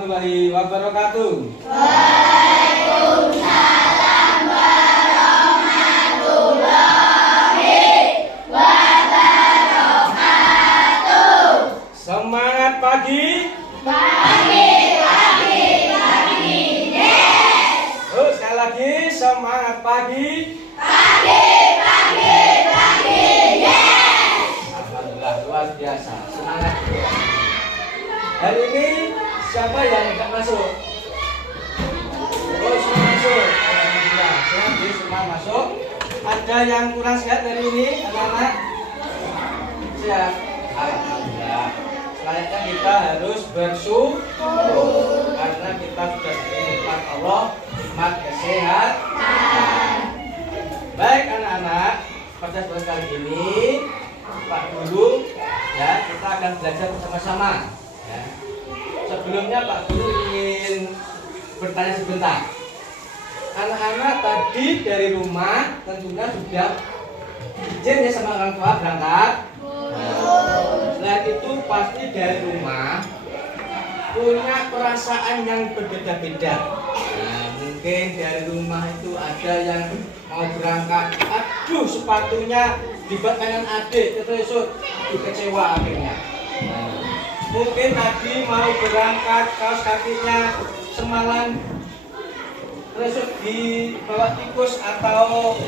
warahmatullahi wabarakatuh. Waalaikumsalam warahmatullahi wabarakatuh. Semangat pagi. Pagi, yes. Sekali lagi semangat pagi. Pagi, yes. Alhamdulillah luar biasa. Semangat. Hari ini siapa yang tidak masuk? Oh, semua masuk. Alhamdulillah. Semua masuk. Ada yang kurang sehat hari ini, anak-anak? Sehat. Alhamdulillah. Selanjutnya kita harus bersyukur karena kita sudah diberikan Allah nikmat kesehatan. Baik anak-anak, pada sore kali ini Pak Guru ya kita akan belajar bersama-sama. Ya. Sebelumnya Pak Guru ingin bertanya sebentar. Anak-anak tadi dari rumah tentunya sudah izin ya sama orang tua berangkat. Selain itu pasti dari rumah punya perasaan yang berbeda-beda. Nah, mungkin dari rumah itu ada yang mau berangkat, aduh sepatunya dibuat mainan adik, terus kecewa akhirnya. Nah, mungkin tadi mau berangkat kaos kakinya semalam terus dibawa tikus atau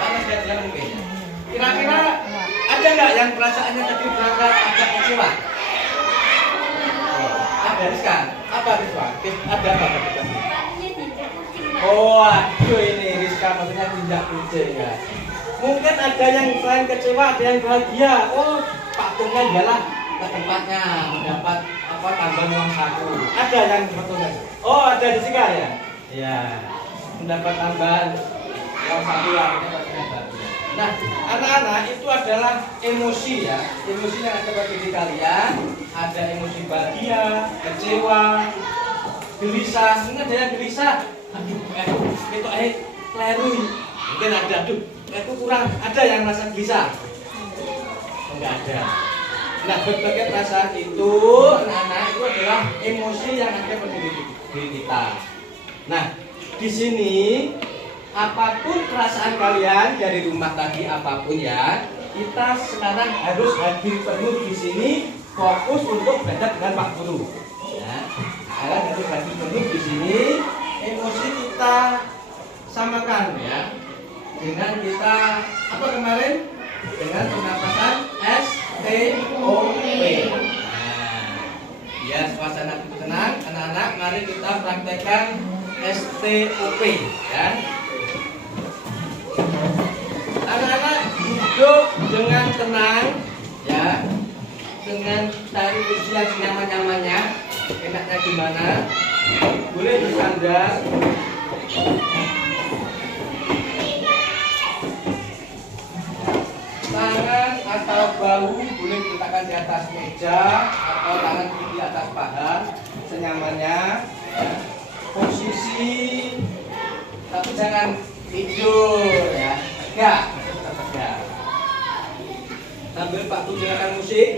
panas dia mungkin. Kira-kira ada nggak yang perasaannya tadi berangkat agak kecewa? Ada Rizka? Apa Rizka? Ada apa tadi? Oh, aduh ini Rizka maksudnya tindak kucing ya. Mungkin ada yang selain kecewa, ada yang bahagia. Oh, Pak Tunggal jalan ke tempatnya mendapat tambahan uang saku. Ada yang betulnya? Oh, ada di Rizka ya? Ya, mendapat tambahan uang saku akhirnya pastinya bahagia. Nah, anak-anak itu adalah emosi ya. Emosi yang ada pada diri kalian. Ada emosi bahagia, kecewa, gelisah. Mungkin ada yang gelisah. Aduh, itu keliru. Mungkin ada, aduh, itu kurang. Ada yang merasa gelisah? Enggak ada. Nah, berbagai perasaan itu, anak-anak itu adalah emosi yang ada pada diri kita. Nah, di sini apapun perasaan kalian dari rumah tadi apapun ya, kita sekarang harus hadir penuh di sini, fokus untuk belajar dengan Pak Guru. Ya, kalian harus hadir penuh di sini, emosi kita samakan ya, dengan kita apa kemarin dengan pernapasan STOP. Nah, biar suasana itu tenang, anak-anak, mari kita praktekkan STOP ya. Anak-anak duduk dengan tenang ya, dengan cari kursi yang senyaman-nyamannya. Enaknya gimana? Boleh bersandar. Tangan atau bahu boleh diletakkan di atas meja atau tangan di atas paha senyamannya ya. Posisi tapi jangan tidur ya. Enggak. Sambil Pak Guru dengarkan musik.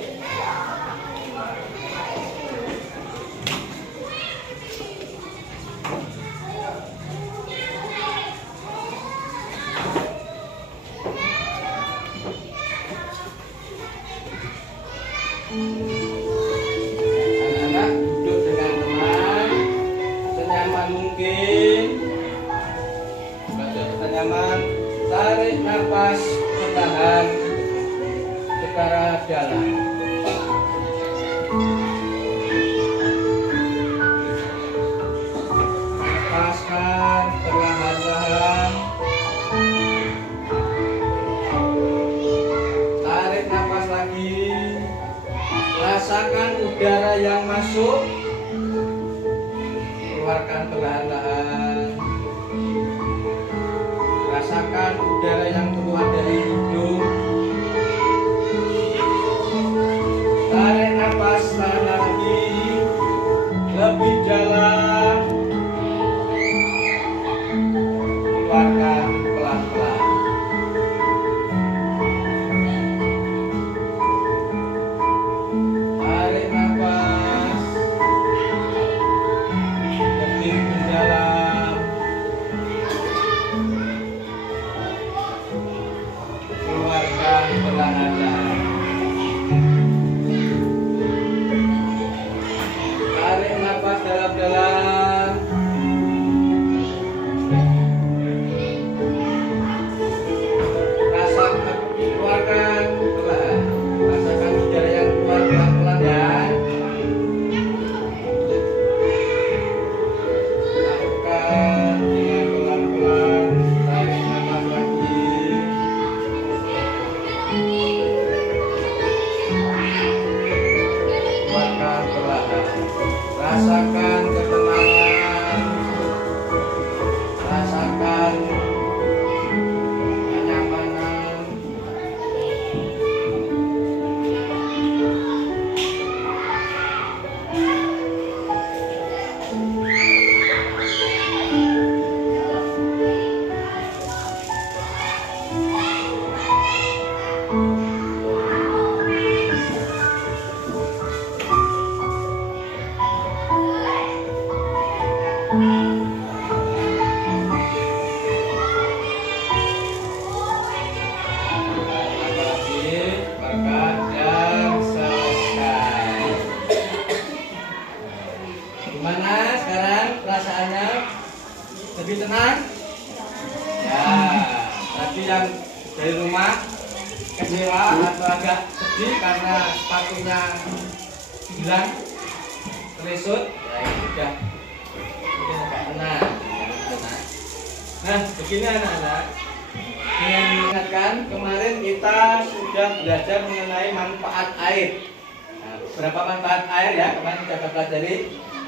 Anak-anak duduk dengan tenang, senyaman mungkin. Senyaman, tarik nafas perlahan secara dalam. Lepaskan perlahan-lahan. Tarik nafas lagi. Rasakan udara yang masuk. Keluarkan perlahan-lahan. Rasakan udara yang keluar dari hidung. Tarik nafas lagi, lebih dalam. Keluarkan pelan-pelan. Tarik nafas. rumah kecewa atau agak sedih karena sepatunya hilang, tersesat, ya itu sudah mungkin agak tenang. Nah, begini anak-anak, dengan mengingatkan kemarin kita sudah belajar mengenai manfaat air. Nah, beberapa manfaat air ya kemarin kita pelajari.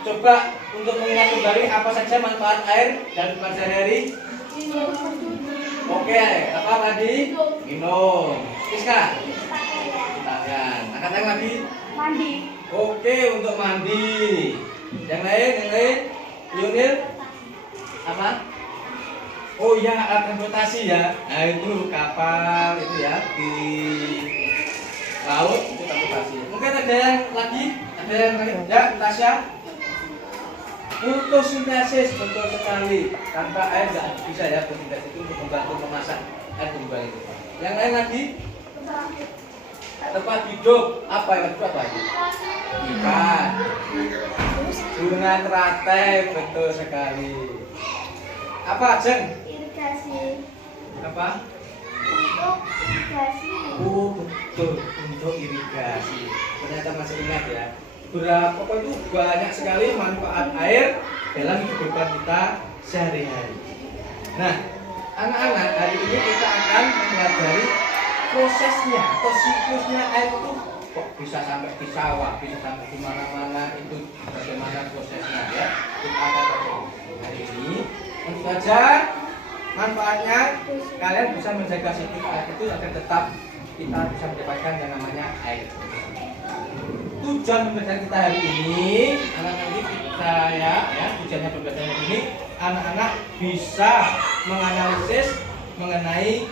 Coba untuk mengingat kembali apa saja manfaat air dan sehari-hari. Oke, apa tadi? Minum. Siska? Tangan. Angkat tangan lagi. Mandi. Oke, untuk mandi. Yang lain? Yunil? Apa? Oh iya, alat transportasi ya. Nah itu kapal itu ya di laut itu transportasi. Mungkin ada yang lagi? Ada yang lain? Ya, Tasya. Fotosintesis, betul sekali. Tanpa air nggak bisa ya fotosintesis itu untuk membantu memasak air kembali. Yang lain lagi? Tempat hidup. Apa yang hidup apa itu? Ikan. Bunga teratai, betul sekali. Apa, Jeng? Irigasi. Apa? Untuk irigasi. Oh, betul, untuk irigasi. Ternyata masih ingat ya. Berapa itu banyak sekali manfaat air dalam kehidupan kita sehari-hari. Nah, anak-anak, hari ini kita akan mempelajari prosesnya atau siklusnya air itu kok bisa sampai di sawah, bisa sampai di mana-mana, itu bagaimana prosesnya ya. Kita akan pelajari hari ini. Tentu saja manfaatnya kalian bisa menjaga siklus air itu agar tetap kita bisa mendapatkan yang namanya air. Tujuan pembelajaran kita hari ini, anak-anak kita ya, tujuannya pembelajaran hari ini, anak-anak bisa menganalisis mengenai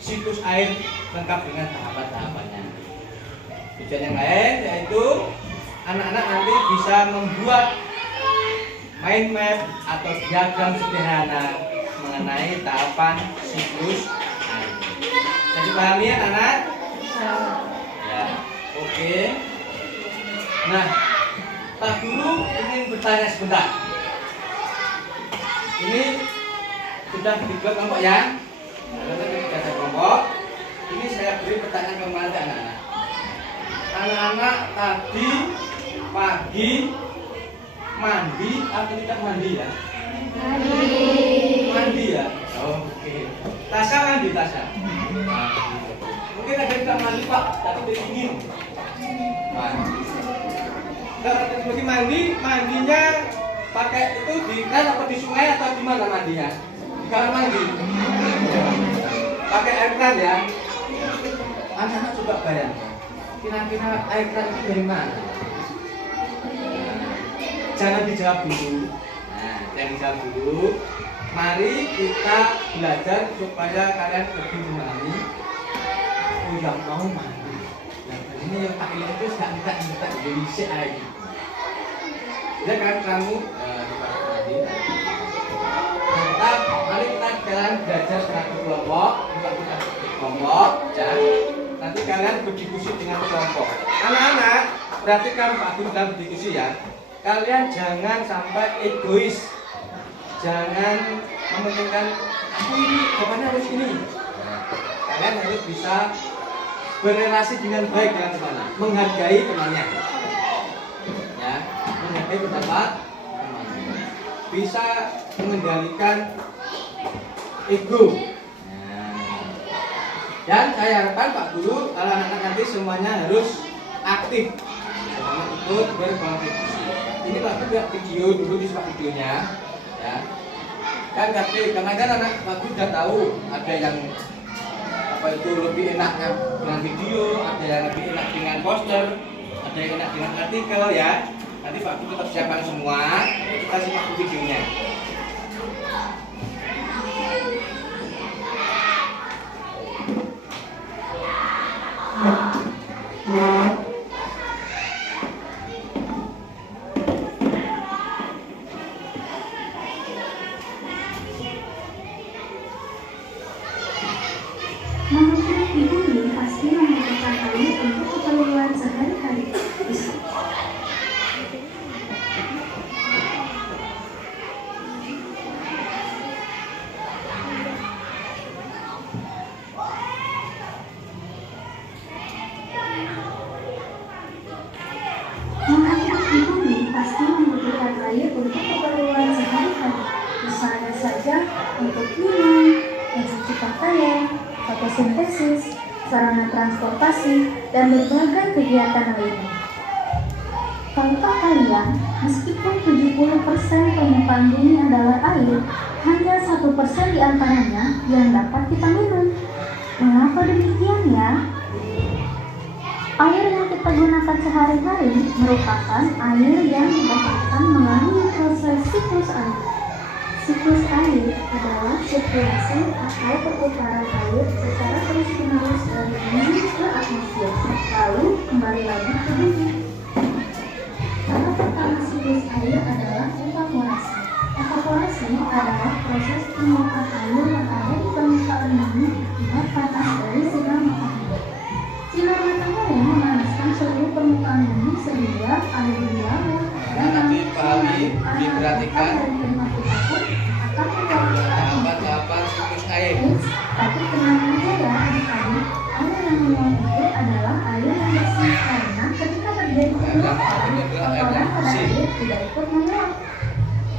siklus air lengkap dengan tahapan-tahapannya. Tujuan yang lain yaitu anak-anak nanti bisa membuat mind map atau diagram sederhana mengenai tahapan siklus air. Bisa dipahami ya anak? Ya, oke. Nah, Pak Guru ingin bertanya sebentar. Ini sudah dibuat kelompok ya? Sudah ada kelompok. Ini saya beri pertanyaan kepada anak-anak. Anak-anak tadi pagi mandi atau tidak mandi ya? Mandi ya? Oke. Tasya mandi, Tasya? Mungkin ada yang tidak mandi Pak, tapi ingin mandi. Kalau seperti mandinya pakai itu di kan atau di sungai atau di mana mandinya? Di kamar mandi. Pakai air keran ya. Anak-anak coba bayangkan. Kira-kira air keran itu dari mana? Jangan dijawab dulu. Nah, jangan dijawab dulu. Mari kita belajar supaya kalian lebih memahami. Oh, yang mau mandi. Ini yang pakai itu nggak minta Indonesia aja. Ya kan kamu tetap mari kita jalan belajar satu kelompok, kita kelompok, ya. Nanti kalian berdiskusi dengan kelompok. Anak-anak, perhatikan Pak Guru dalam berdiskusi ya. Kalian jangan sampai egois, jangan mementingkan aku ini, jawabannya harus ini. Kalian harus bisa berrelasi dengan baik dengan temannya, menghargai temannya, ya, menghargai pendapat temannya, bisa mengendalikan ego. Dan saya harapkan Pak Guru, kalau anak-anak nanti semuanya harus aktif, semuanya ikut berkontribusi. Ini Pak Guru lihat video dulu di videonya, ya. Kan karena kan anak Pak Guru sudah tahu ada yang apa itu lebih enaknya dengan video, ada yang lebih enak dengan poster, ada yang enak dengan artikel ya. Nanti Pak Guru tetap siapkan semua, kita simak videonya. Menurut ibu ini pasti membutuhkan air untuk keperluan sehari-hari. listrik, sarana transportasi, dan berbagai kegiatan lainnya. Tahukah kalian, meskipun 70% permukaan bumi adalah air, hanya 1% diantaranya yang dapat kita minum. Mengapa demikian ya? Air yang kita gunakan sehari-hari merupakan air yang didapatkan melalui proses siklus air. Siklus air adalah sirkulasi atau perputaran air secara terus-menerus dari bumi ke atmosfer, lalu kembali lagi ke bumi. Tahap pertama siklus air adalah evaporasi. Evaporasi adalah proses penguapan air yang ada di permukaan bumi akibat panas dari sinar matahari. Sinar matahari memanaskan seluruh permukaan bumi sehingga air di laut dan diperhatikan dari matahari akan menjadi tahapan siklus air. Tapi tenang aja ya adik-adik, air yang menguap itu adalah air yang bersih karena ketika terjadi penguapan, kotoran pada air tidak ikut menguap.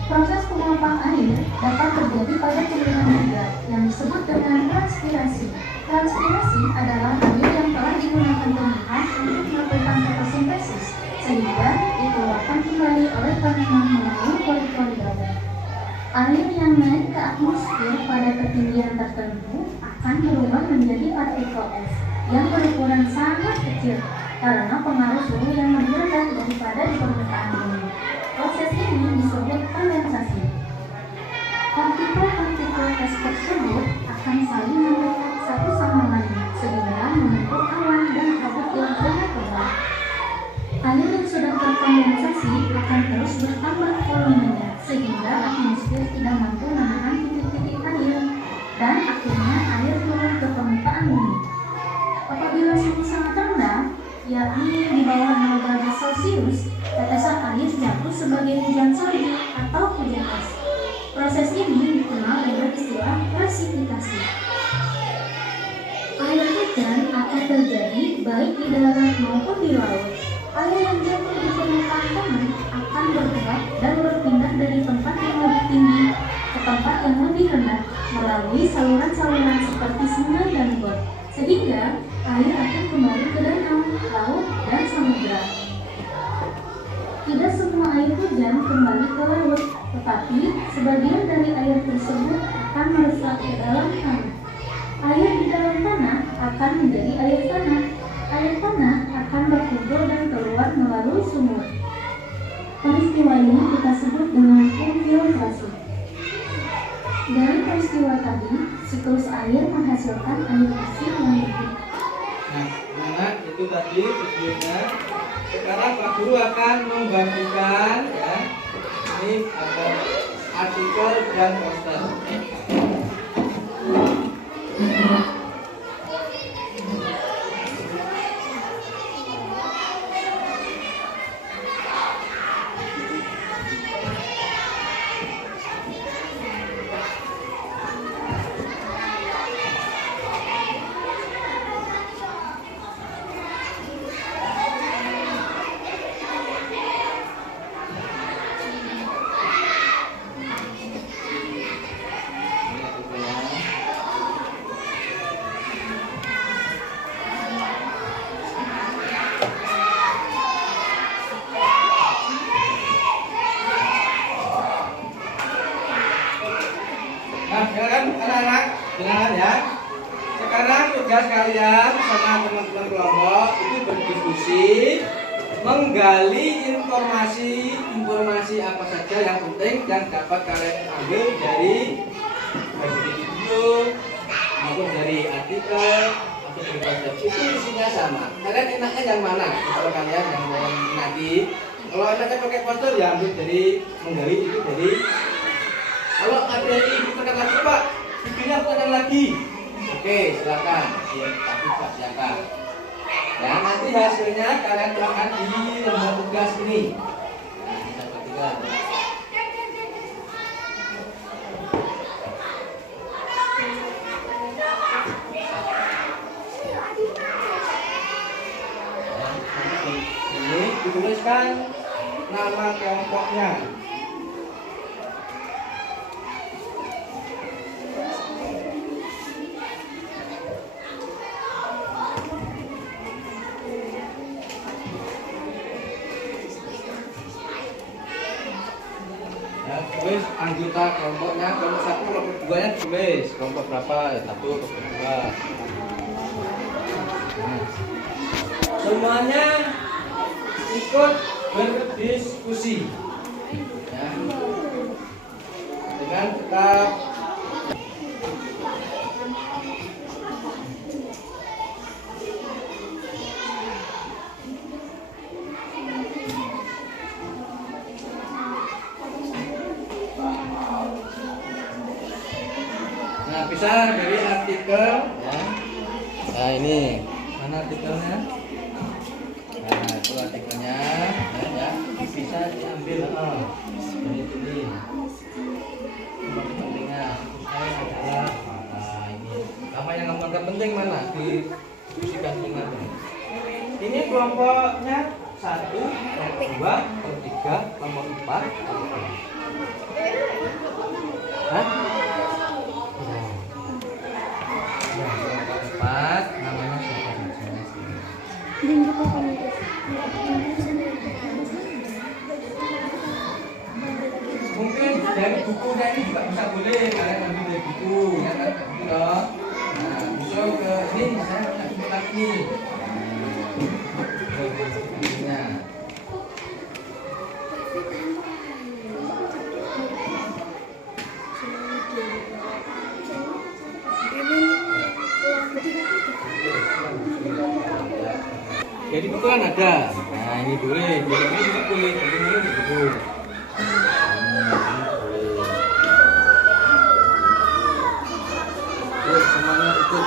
Proses penguapan air dapat terjadi pada cairan juga yang disebut dengan transpirasi. Transpirasi adalah air yang telah digunakan tumbuhan untuk melakukan fotosintesis sehingga dikeluarkan kembali oleh tanaman melalui pori-pori daun. Air yang naik ke atmosfer pada ketinggian tertentu akan berubah menjadi partikel es yang berukuran sangat kecil karena pengaruh suhu yang lebih rendah daripada di permukaan bumi. Proses ini disebut kondensasi. Partikel-partikel es tersebut akan saling mendekat satu sama lain sehingga membentuk awan dan kabut yang sangat tebal. Air yang sudah terkondensasi akan terus bertambah volumenya sehingga atmosfer tidak mampu menahan titik-titik air dan akhirnya air turun ke permukaan bumi. Apabila suhu sangat rendah, yakni di bawah 0 derajat Celcius, tetesan air jatuh sebagai hujan salju atau hujan es. Proses ini dikenal dengan istilah presipitassi. Air hujan akan terjadi baik di darat maupun di laut. Air yang jatuh di permukaan tanah akan bergerak dan berpindah dari tempat yang lebih tinggi ke tempat yang lebih rendah melalui saluran-saluran seperti sungai dan got, sehingga air akan kembali ke danau, laut, dan samudra. Tidak semua air hujan kembali ke laut, tetapi sebagian dari air tersebut akan meresap ke dalam tanah. Air di dalam tanah akan menjadi air tanah. Air tanah akan berkumpul dan keluar melalui sumur. Peristiwa ini kita sebut dengan infiltrasi. Dari peristiwa tadi, siklus air menghasilkan air bersih yang hidup. Nah, anak itu tadi videonya. Sekarang Pak Guru akan membagikan ya. Ini ada artikel dan poster. Nah, sekarang anak-anak, dengar ya. Sekarang tugas kalian sama teman-teman kelompok itu berdiskusi, menggali informasi apa saja yang penting yang dapat kalian ambil dari video maupun dari artikel atau dari poster. Itu isinya sama. Kalian enaknya yang mana? Kalau kalian yang mau nanti, kalau enaknya pakai poster ya ambil dari menggali itu dari. Kalau ada yang tekan lagi Pak, videonya tekan lagi. Oke, silakan. Ya, tapi Pak silakan. Ya, nanti hasilnya kalian tuangkan di lembar tugas ini. Nah, kita perhatikan. Ini dituliskan nama kelompoknya. Tulis anggota kelompoknya, kelompok 1, kelompok 2 nya tulis kelompok berapa, ya 1, kelompok 2. Nah, semuanya ikut berdiskusi ya. Dengan tetap bisa dari artikel ya. Nah ini mana artikelnya? Nah itu artikelnya ya, bisa diambil dari sini. Pentingnya saya adalah ini apa yang kamu anggap penting mana diskusikan dengan ini kelompoknya 1, kelompok 2, kelompok 3, kelompok 4. Hah? Namanya siapa saja? Mungkin dari bukunya ini juga bisa boleh kalian ambil dari buku ya kan gitu loh. Nah, bisa ke ini saya punya lagi nih. Bukunya. Jadi buku kan ada. Nah ini boleh. Jadi ini juga boleh. Jadi ini buku. Semuanya ikut.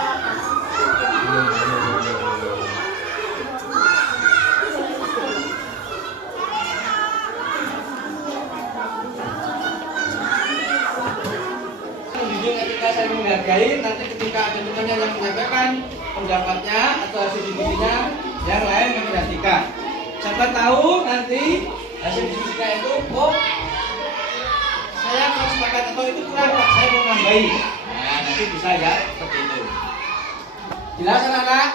Menjunjung etika saling menghargai. Nanti ketika ada temannya yang menyampaikan pendapatnya atau hasil diskusinya, yang lain memperhatikan. Siapa tahu nanti hasil diskusinya itu, oh saya mau sepakat atau itu kurang Pak, saya mau nambahin. Nah nanti bisa ya seperti itu. Jelas anak-anak?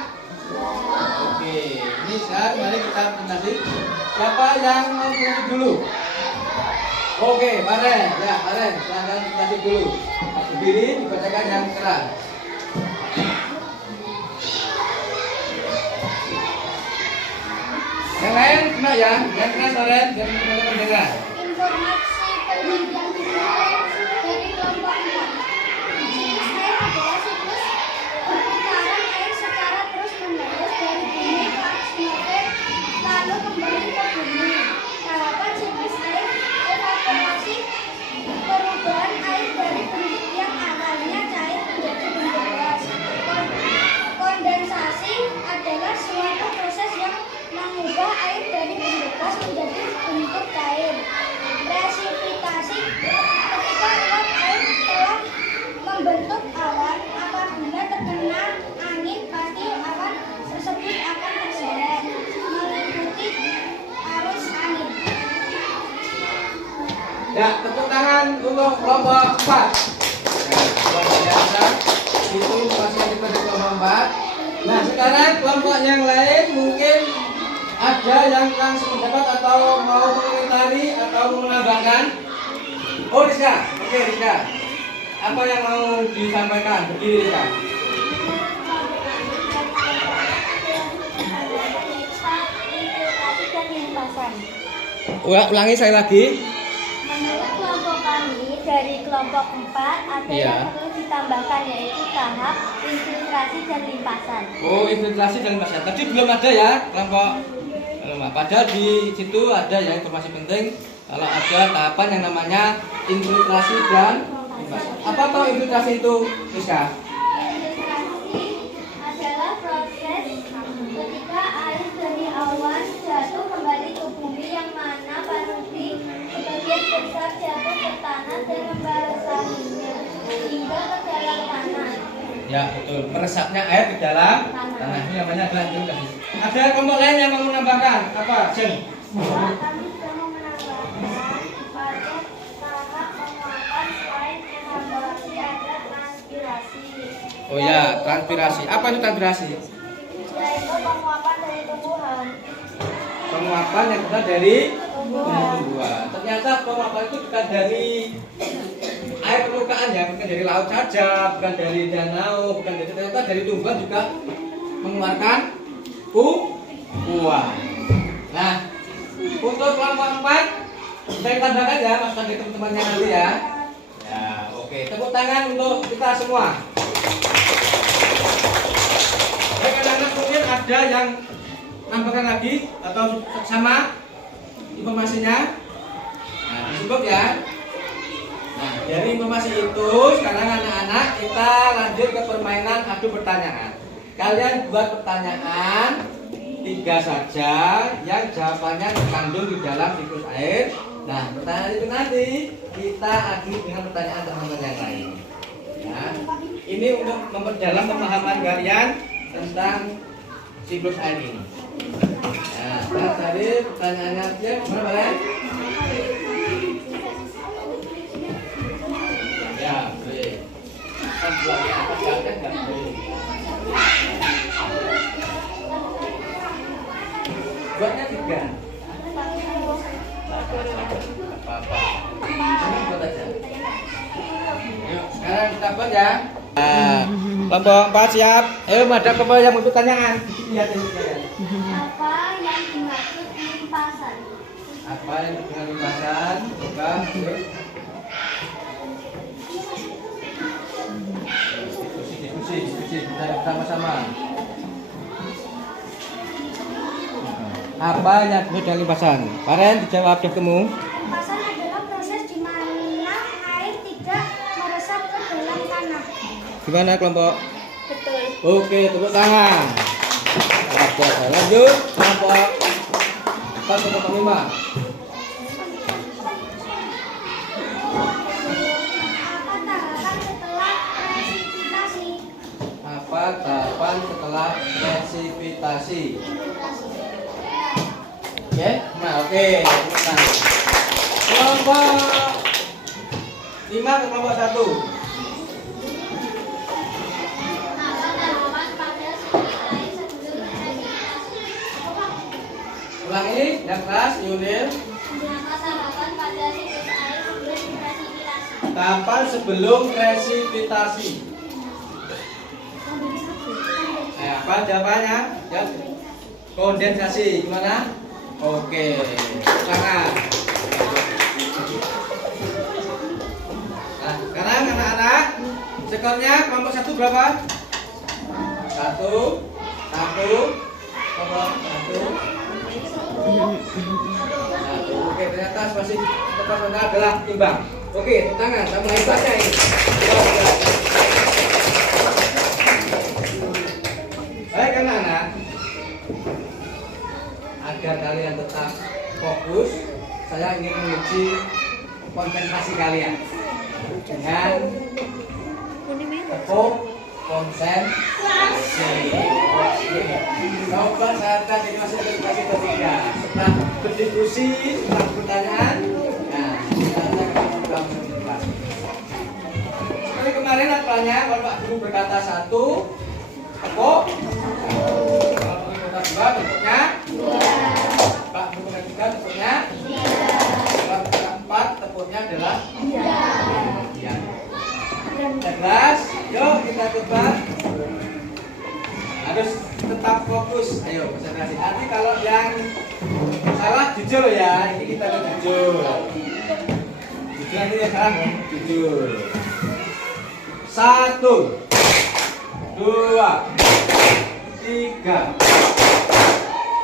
Oke, ini sekarang mari kita presentasi. Siapa yang mau presentasi dulu? Oke, Paren, ya Paren, silahkan presentasi dulu. Berdiri dibacakan yang keras. Yang lain kena ya, yang keras Paren, biar teman-teman dengar. Informasi penelitian dari kelompok 4. Siklus air adalah siklus perputaran air secara terus-menerus dari bumi ke atmosfer lalu kembali ke bumi. Tahapan siklus air evaporasi, perubahan air dari bentuk yang awalnya cair menjadi bentuk gas. Kondensasi adalah suatu proses yang mengubah air dari bentuk gas menjadi bentuk cair. Presipitasi ketika uap air telah membentuk awan, apabila terkena angin pasti awan tersebut akan terseret mengikuti arus angin. Ya, tepuk tangan untuk kelompok 4. Luar biasa. Itu masih kita di kelompok 4. Nah, sekarang kelompok yang lain mungkin ada yang langsung pendapat atau mau mengomentari atau menambahkan. Oh, Rizka. Oke, Rizka. Apa yang mau disampaikan? Berdiri, Rizka. Ulangi saya lagi. Menurut kelompok kami dari kelompok 4 ada yang perlu ditambahkan yaitu tahap infiltrasi dan limpasan. Oh, infiltrasi dan limpasan. Tadi belum ada ya kelompok. Padahal di situ ada yang informasi penting kalau ada tahapan yang namanya infiltrasi dan limpasan. Apa tahu infiltrasi itu, Rizka? Infiltrasi adalah proses ketika air dari awan jatuh kembali ke bumi yang mana paruti sebagian besar jatuh ke tanah dan membasahinya hingga ke dalam tanah. Ya betul, meresapnya air ke dalam tanah. Ini namanya adalah infiltrasi. Ada kelompok lain yang mau menambahkan apa, Jen? Kami sudah mau menambahkan pada tahap penguapan selain evaporasi ada transpirasi. Oh ya, transpirasi. Apa itu transpirasi? Yaitu penguapan dari tumbuhan. Penguapan yang berasal dari tumbuh-tumbuhan. Ternyata pom-pom itu bukan dari air permukaan ya, bukan dari laut saja, bukan dari danau, bukan dari, ternyata dari tumbuhan juga mengeluarkan buah. Nah, untuk kelompok 4 saya tambahkan ya, masukkan di teman-temannya nanti ya. Ya, oke. Tepuk tangan untuk kita semua. Baik, anak-anak, mungkin ada yang nambahkan lagi atau sama informasinya. Nah, cukup ya. Nah, dari informasi itu sekarang anak-anak kita lanjut ke permainan adu pertanyaan. Kalian buat pertanyaan 3 saja yang jawabannya terkandung di dalam siklus air. Nah, pertanyaan itu nanti kita adu dengan pertanyaan teman-teman yang lain. Ya, ini untuk memperdalam pemahaman kalian tentang siklus air ini. Nah, tadi pertanyaannya dia gimana kalian? Ya, boleh. Kan buatnya apa kan nggak boleh. Buatnya 3. Apa-apa. Ini buat aja. Yuk, sekarang kita buat ya. Nah, kelompok 4 siap. Ayo, ada kelompok yang untuk pertanyaan. Lihat ini kalian. Apa yang dimaksud limpasan? Apa yang dengan limpasan? Coba, yuk. Diskusi, kita sama-sama. Apa yang disebut dengan limpasan? Karen dijawab deh kamu. Limpasan adalah proses di mana air tidak meresap ke dalam tanah. Gimana kelompok? Betul. Oke, tepuk tangan. Oke, lanjut kelompok 4,5. Apa tahapan setelah presipitasi? Oke, nah oke. Nah, kelompok 5 ke kelompok 1. Ulang ini yang keras, Yunil. Tahapan sebelum presipitasi. Apa jawabannya? Ya. Kondensasi gimana? Oke. Tangan. Nah, sekarang anak-anak, skornya kelompok 1 berapa? 1. Kelompok 1. Oke, ternyata masih tetap adalah imbang. Oke, tangan sama hebatnya ini. Baik anak-anak, agar kalian tetap fokus, saya ingin menguji konsentrasi kalian dengan tepuk konsentrasi. Coba saya ini masih edukasi ketiga. Setelah berdiskusi, setelah pertanyaan, nah kita akan konsentrasi. Seperti kemarin apalnya, kalau Pak Guru berkata 1, tepuk. Kalau berkata 2, tepuknya. Pak Guru berkata 3, tepuknya. Kalau berkata 4, tepuknya adalah. Ya. Jelas? Yuk kita coba. Harus tetap fokus. Ayo konsentrasi. Nanti kalau yang salah jujur ya. Ini kita jujur. Jujur ini ya kan? Jujur. 1, 2, 3,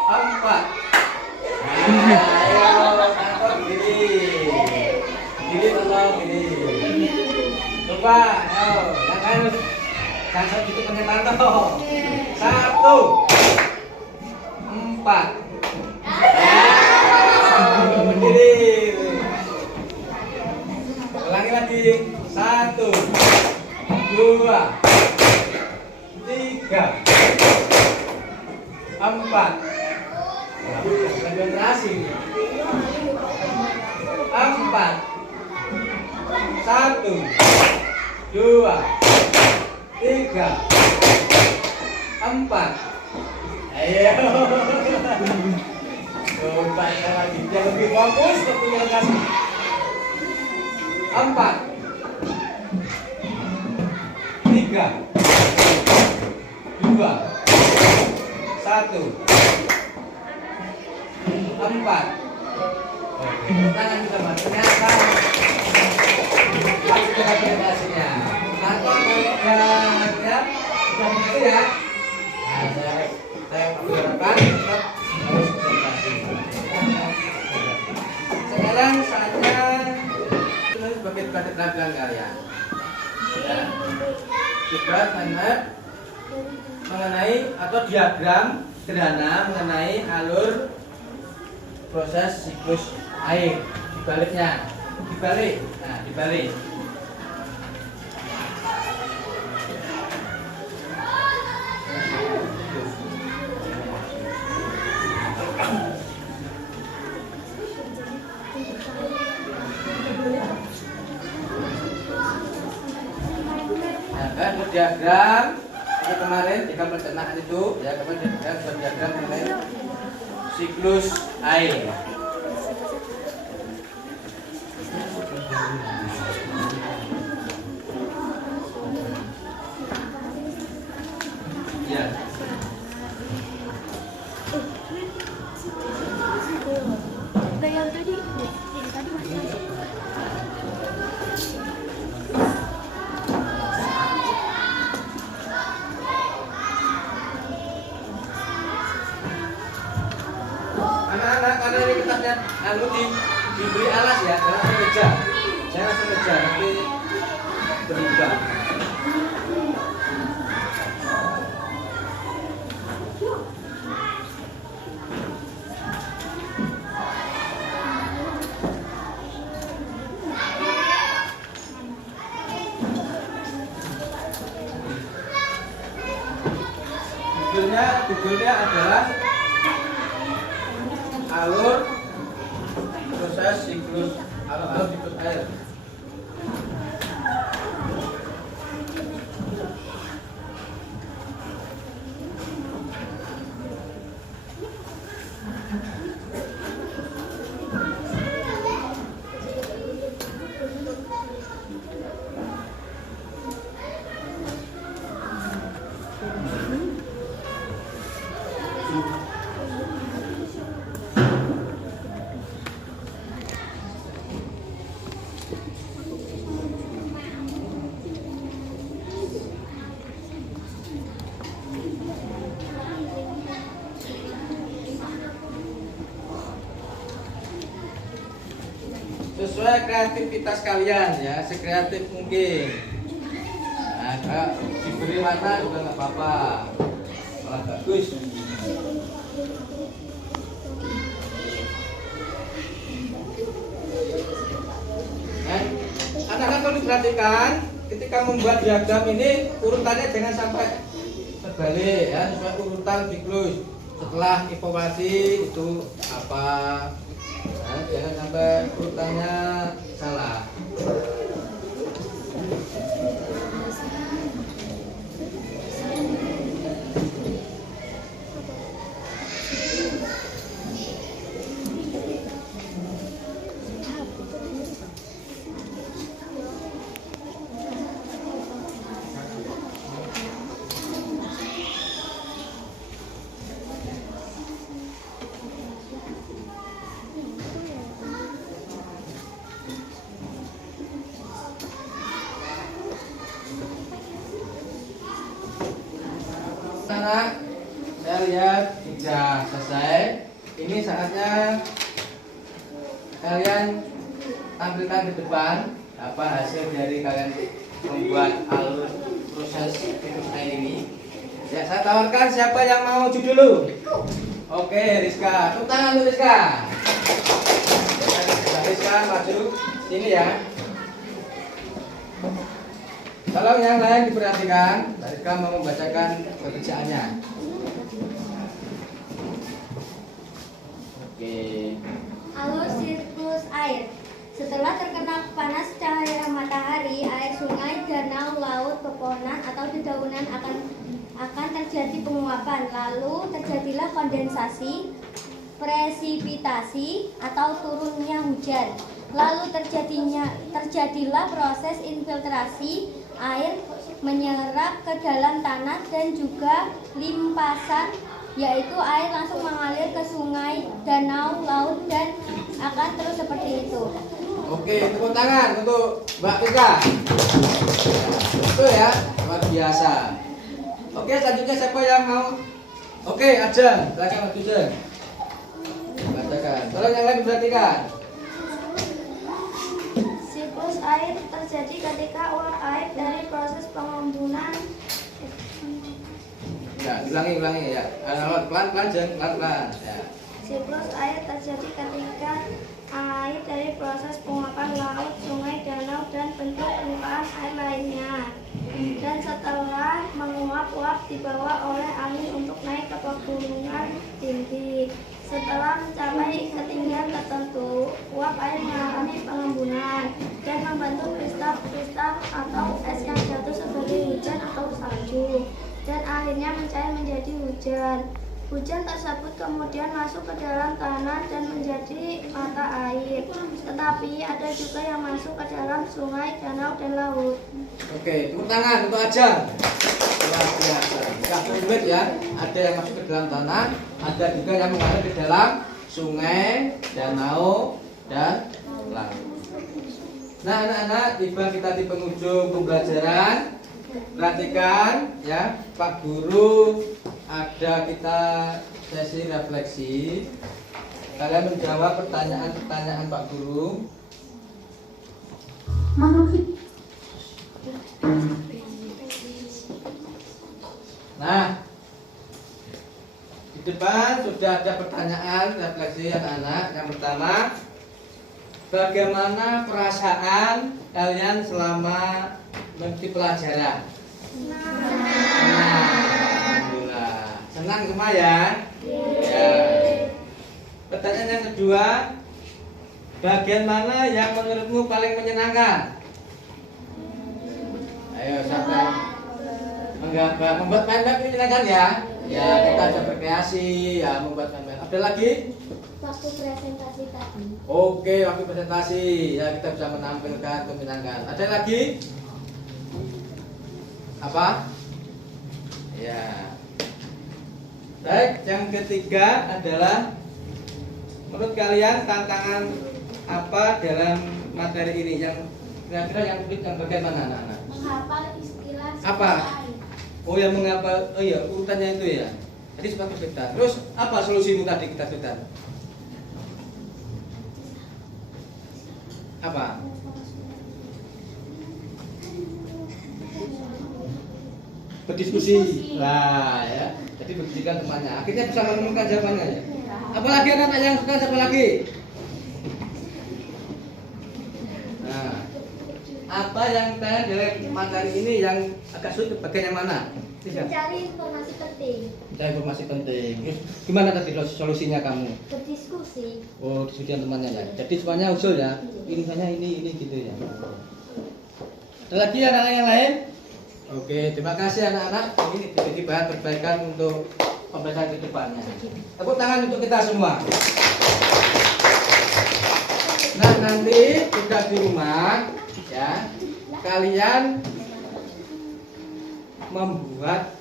4. Ayo atau gini. Gini atau gini. Coba, ayo, yang harus jangan gitu pernyataan toh. 1, 4. Berdiri. Ulangi lagi. 1, 2, 3, 4. Konsentrasi. 4. 1, 2, 3, 4. Ayo. Coba lagi, yang lebih fokus ke lokasi. 4, 3, 2, 1. 4. Tangan kita mas. Ternyata pas dengan presentasinya. Atau ya, sudah begitu ya. Nah, saya mengharapkan tetap harus presentasi. Sekarang saatnya tulis sebagai penampilan kalian. Ya. Juga standar mengenai atau diagram sederhana mengenai alur proses siklus air. Dibaliknya, dibalik. Nah, dibalik. Nah, kan diagram itu kemarin jika pencernaan itu ya kemarin diagram mengenai siklus air. Ya. Yang tadi masih Anak-anak karena ini kita lihat diberi alas ya, jangan sengaja nanti berubah. Judulnya adalah alur proses siklus alur siklus air. Sesuai kreativitas kalian ya, sekreatif mungkin. Nah, kalau diberi warna juga nggak apa-apa, malah bagus. Nah, anak-anak perlu diperhatikan ketika membuat diagram ini urutannya jangan sampai terbalik ya, sesuai urutan siklus. Setelah informasi itu apa? Nah, jangan sampai urutannya salah. Anak, saya lihat sudah selesai. Ini saatnya kalian tampilkan di depan apa hasil dari kalian membuat alur proses siklus air ini. Ya, saya tawarkan siapa yang mau maju dulu. Oke, Rizka, tepuk tangan dulu Rizka. Rizka maju sini ya. Tolong yang lain diperhatikan, Rizka mau membacakan pekerjaannya. Oke. alur siklus air. Setelah terkena panas cahaya matahari, air sungai, danau, laut, pepohonan atau dedaunan akan terjadi penguapan. Lalu terjadilah kondensasi. presipitasi atau turunnya hujan. Lalu terjadilah proses infiltrasi, air menyerap ke dalam tanah dan juga limpasan, yaitu air langsung mengalir ke sungai, danau, laut, dan akan terus seperti itu. Oke, tepuk tangan untuk Mbak Tika. Betul ya, luar biasa. Oke, selanjutnya siapa yang mau? Oke, Ajeng, silakan Mas Ajeng. Bacakan. Tolong yang lain diperhatikan. Siklus air terjadi ketika uap air dari proses pengembunan. Ya, ulangi ya. Pelan-pelan, Jeng, pelan-pelan. Ya. Siklus air terjadi ketika air dari proses penguapan laut, sungai, danau, dan bentuk permukaan air lainnya. Dan setelah menguap-uap dibawa oleh angin untuk naik ke pegunungan tinggi. Setelah mencapai ketinggian tertentu, uap air mengalami pengembunan dan membentuk kristal-kristal atau es yang jatuh sebagai hujan atau salju, dan akhirnya mencair menjadi hujan. Hujan tersebut kemudian masuk ke dalam tanah dan menjadi mata air. Tetapi ada juga yang masuk ke dalam sungai, danau, dan laut. Oke, tepuk tangan untuk Ajeng. Luar biasa. Enggak rumit ya. Ada yang masuk ke dalam tanah, ada juga yang mengalir ke dalam sungai, danau, dan laut. Nah, anak-anak, tiba kita di penghujung pembelajaran. Perhatikan ya, Pak Guru ada kita sesi refleksi. Kalian menjawab pertanyaan-pertanyaan Pak Guru. Nah, di depan sudah ada pertanyaan refleksi anak-anak. Yang pertama, bagaimana perasaan kalian selama mengikuti pelajaran? Alhamdulillah. Senang semua ya? Ya. Pertanyaan yang kedua, bagian mana yang menurutmu paling menyenangkan? Ayo, siapa? Menggambar, membuat mainan menyenangkan ya? Ya, kita bisa berkreasi, ya membuat mainan. Ada lagi? Waktu presentasi tadi. Oke, waktu presentasi, ya kita bisa menampilkan, menyenangkan. Ada lagi? Apa? Ya. Baik, yang ketiga adalah menurut kalian tantangan apa dalam materi ini yang kira-kira yang sulit yang bagaimana anak-anak? Menghafal istilah Apa? Oh ya menghafal, oh ya urutannya itu ya. Jadi sempat kesulitan. Terus apa solusimu tadi kita kesulitan? Apa? Berdiskusi. Nah, ya. Jadi berdiskusikan temannya. Akhirnya bisa menemukan jawabannya ya. Apalagi anak yang suka siapa lagi? Nah, apa yang tanya dari materi ini yang agak sulit bagian yang mana? mencari informasi penting. Mencari informasi penting. Terus gimana tadi solusinya kamu? Berdiskusi. Oh, diskusi dengan temannya ya. Jadi semuanya usul ya. Ini gitu ya. Ada lagi anak-anak yang lain? Oke, terima kasih anak-anak. Ini jadi bahan perbaikan untuk pembelajaran ke depannya. Tepuk tangan untuk kita semua. Nah, nanti juga di rumah ya, kalian membuat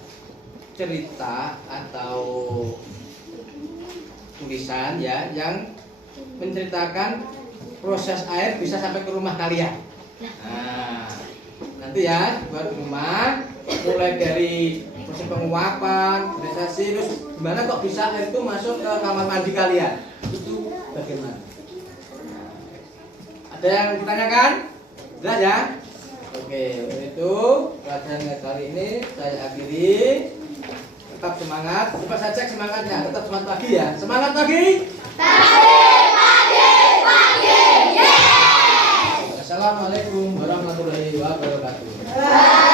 cerita atau tulisan ya yang menceritakan proses air bisa sampai ke rumah kalian. Nah, nanti ya buat rumah, mulai dari proses penguapan, prosesi, terus gimana kok bisa air itu masuk ke kamar mandi kalian, itu bagaimana? Ada yang ditanyakan? Jelas ya? Oke, untuk itu pelajaran kali ini saya akhiri. Tetap semangat, coba saya cek semangatnya, tetap semangat pagi ya. Semangat pagi! Assalamualaikum warahmatullahi wabarakatuh.